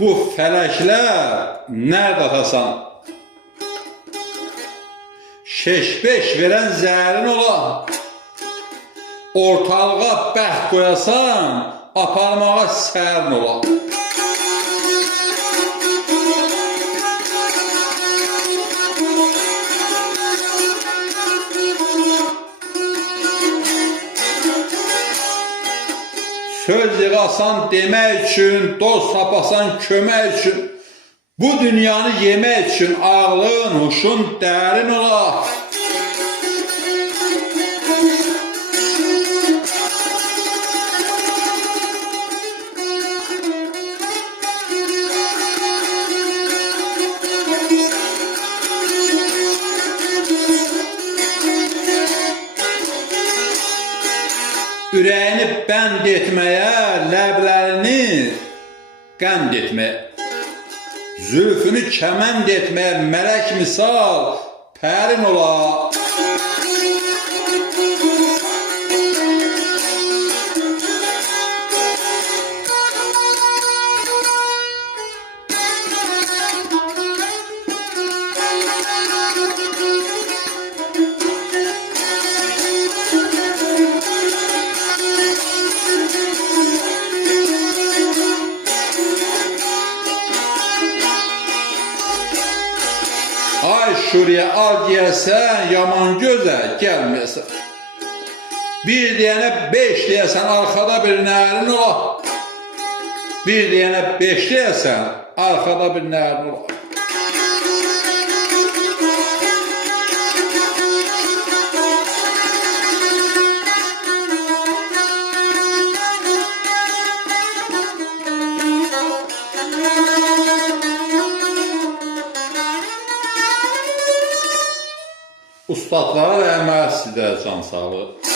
Bu felekler nerede atasan? Şeş-beş veren zəhrin ola. Ortalığa bəxt qoyasan, aparmağa sərin ola. Söz yığasan demək üçün, dost tapasan kömək üçün, bu dünyanı yemək üçün ağlın, huşun dərin ola. Ürəyini bənd etməyə, ləblərini qənd etməyə, zülfünü kəmənd etməyə mələk misal pərin ola. Ay şuraya al deyəsən, yaman gözə gəlməyəsən. Bir deyənə beş deyəsən, arxada bir nərin ola. Bir deyənə beş deyəsən, arxada bir nərin ola. Ustadlara rəhmət, sizə can sağlığı.